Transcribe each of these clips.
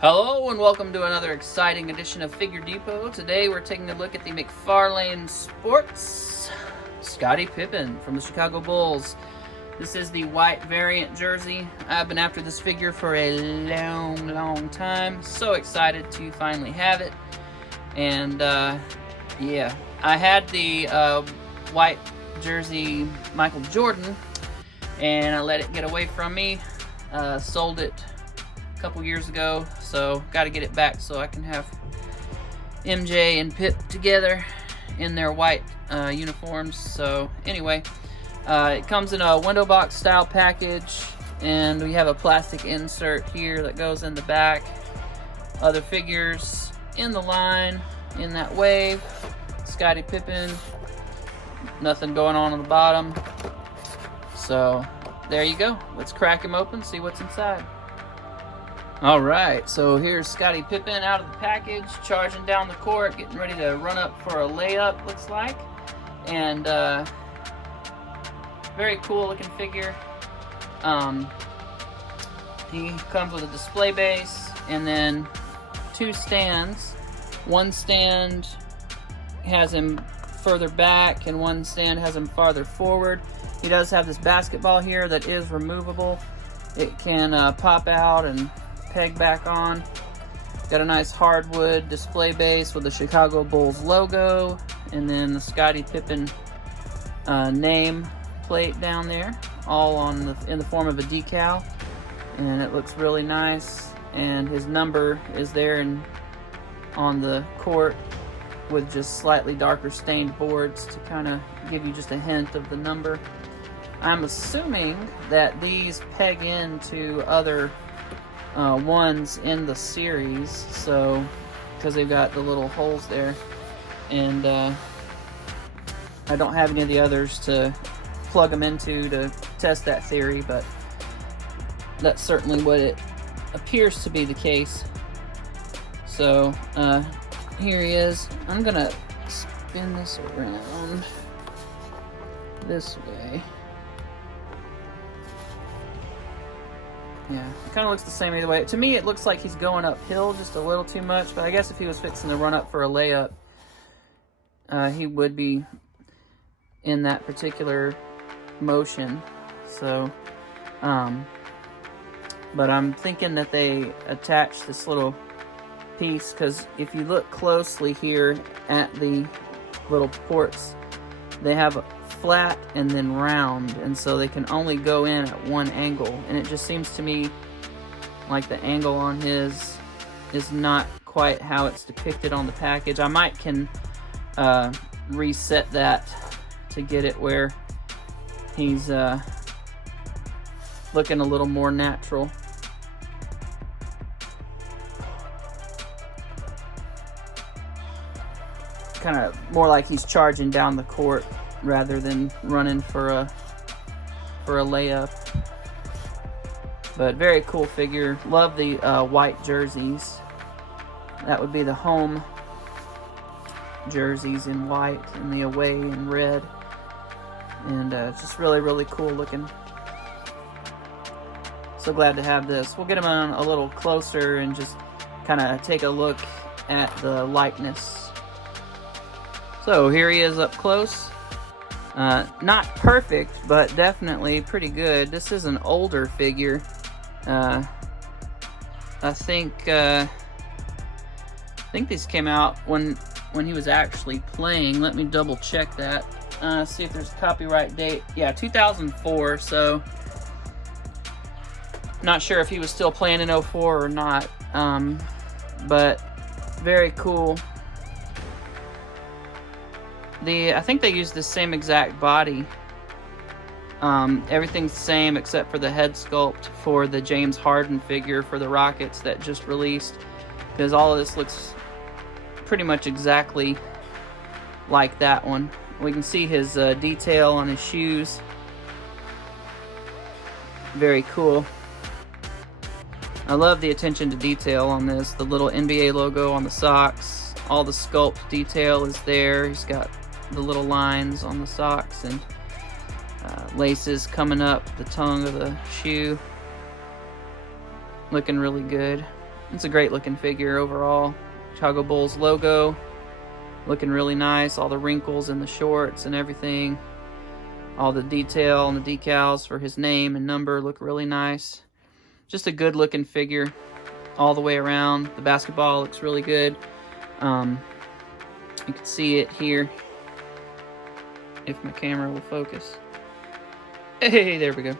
Hello and welcome to another exciting edition of Figure Depot. Today we're taking a look at the McFarlane Sports Scottie Pippen from the Chicago Bulls. This is the white variant jersey. I've been after this figure for a long time. So excited to finally have it. And yeah, I had the white jersey Michael Jordan and I let it get away from me. Sold it couple years ago, so got to get it back so I can have MJ and Pip together in their white uniforms. So anyway, it comes in a window box style package, and we have a plastic insert here that goes in the back. Other figures in the line in that wave. Scottie Pippen, nothing going on the bottom. So there you go. Let's crack him open, see what's inside. Alright, so here's Scottie Pippen out of the package, charging down the court, getting ready to run up for a layup, looks like. And very cool looking figure. He comes with a display base and then two stands. One stand has him further back and one stand has him farther forward. He does have this basketball here that is removable. It can pop out and peg back on. Got a nice hardwood display base with the Chicago Bulls logo, and then the Scottie Pippen name plate down there, all in the form of a decal, and it looks really nice. And his number is there on the court with just slightly darker stained boards to kind of give you just a hint of the number. I'm assuming that these peg into other ones in the series, so because they've got the little holes there, and I don't have any of the others to plug them into to test that theory, but that's certainly what it appears to be the case. So here he is. I'm gonna spin this around this way. Yeah, it kind of looks the same either way. To me, it looks like he's going uphill just a little too much, but I guess if he was fixing to run up for a layup, he would be in that particular motion. So, but I'm thinking that they attached this little piece, because if you look closely here at the little ports, they have flat and then round, and so they can only go in at one angle, and it just seems to me like the angle on his is not quite how it's depicted on the package. I might can reset that to get it where he's looking a little more natural. Kind of more like he's charging down the court rather than running for a layup. But very cool figure. Love the white jerseys. That would be the home jerseys in white and the away in red. And just really cool looking. So glad to have this. We'll get him on a little closer and just kind of take a look at the likeness. So here he is up close. Not perfect, but definitely pretty good. This is an older figure. I think these came out when he was actually playing. Let me double check that. See if there's a copyright date. Yeah, 2004. So not sure if he was still playing in 04 or not. But very cool. I think they used the same exact body. Everything's the same except for the head sculpt for the James Harden figure for the Rockets that just released, because all of this looks pretty much exactly like that one. We can see his detail on his shoes. Very cool. I love the attention to detail on this. The little NBA logo on the socks. All the sculpt detail is there. He's got the little lines on the socks and laces coming up the tongue of the shoe. Looking really good. It's a great looking figure overall. Chicago Bulls logo, looking really nice. All the wrinkles in the shorts and everything. All the detail and the decals for his name and number look really nice. Just a good looking figure all the way around. The basketball looks really good. You can see it here if my camera will focus. Hey, there we go.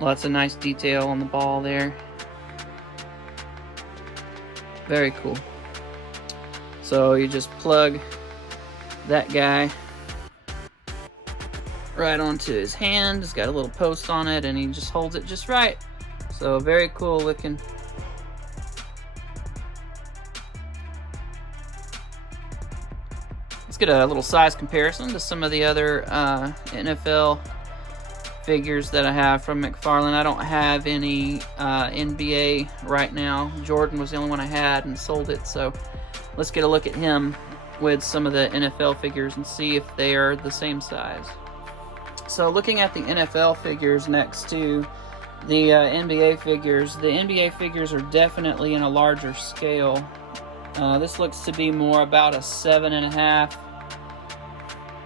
Lots of nice detail on the ball there. Very cool. So you just plug that guy right onto his hand. It's got a little post on it, and he just holds it just right. So very cool looking. Let's get a little size comparison to some of the other NFL figures that I have from McFarlane. I don't have any NBA right now. Jordan was the only one I had and sold it. So let's get a look at him with some of the NFL figures and see if they are the same size. So looking at the NFL figures next to the NBA figures are definitely in a larger scale. This looks to be more about a 7.5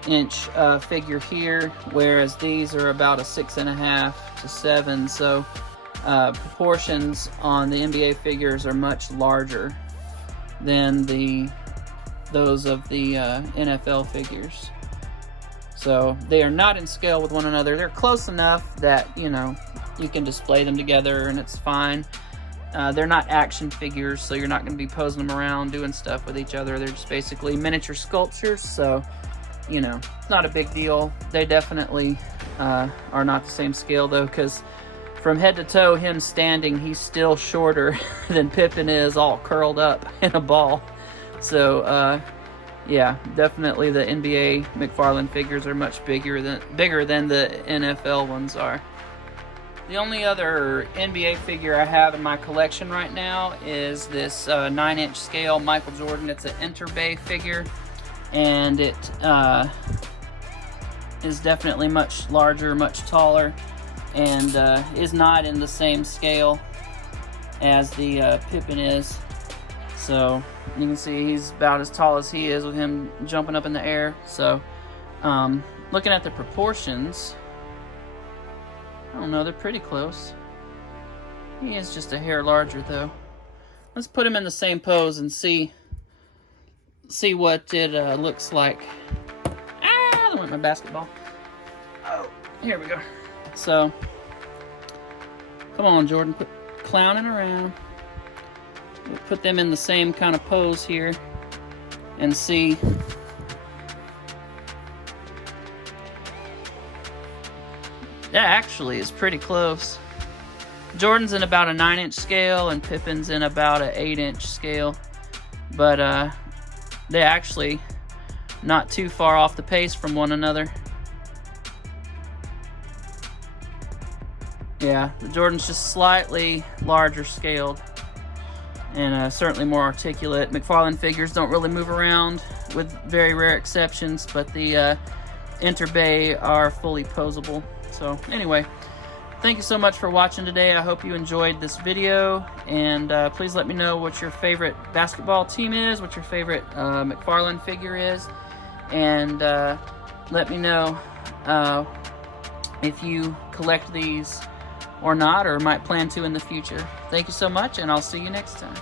inch figure here, whereas these are about a 6.5 to 7. So proportions on the NBA figures are much larger than those of the NFL figures. So they are not in scale with one another. They're close enough that, you know, you can display them together and it's fine. They're not action figures, so you're not going to be posing them around doing stuff with each other. They're just basically miniature sculptures, so, you know, it's not a big deal. They definitely are not the same scale, though, because from head to toe, him standing, he's still shorter than Pippen is, all curled up in a ball. So, yeah, definitely the NBA McFarlane figures are much bigger than the NFL ones are. The only other NBA figure I have in my collection right now is this 9-inch scale Michael Jordan. It's an Interbay figure, and it is definitely much larger, much taller, and is not in the same scale as the Pippen is. So you can see he's about as tall as he is with him jumping up in the air. So looking at the proportions, I don't know, they're pretty close. He is just a hair larger, though. Let's put him in the same pose and see what it looks like. Ah, I want my basketball. Oh, here we go. So, come on, Jordan, quit clowning around. We'll put them in the same kind of pose here and see. That actually is pretty close. Jordan's in about a 9-inch scale and Pippen's in about an 8-inch scale. But they're actually not too far off the pace from one another. Yeah, the Jordan's just slightly larger scaled and certainly more articulate. McFarlane figures don't really move around with very rare exceptions, but the Interbay are fully posable. So anyway, thank you so much for watching today. I hope you enjoyed this video, and please let me know what your favorite basketball team is, what your favorite McFarlane figure is, and let me know if you collect these or not, or might plan to in the future. Thank you so much, and I'll see you next time.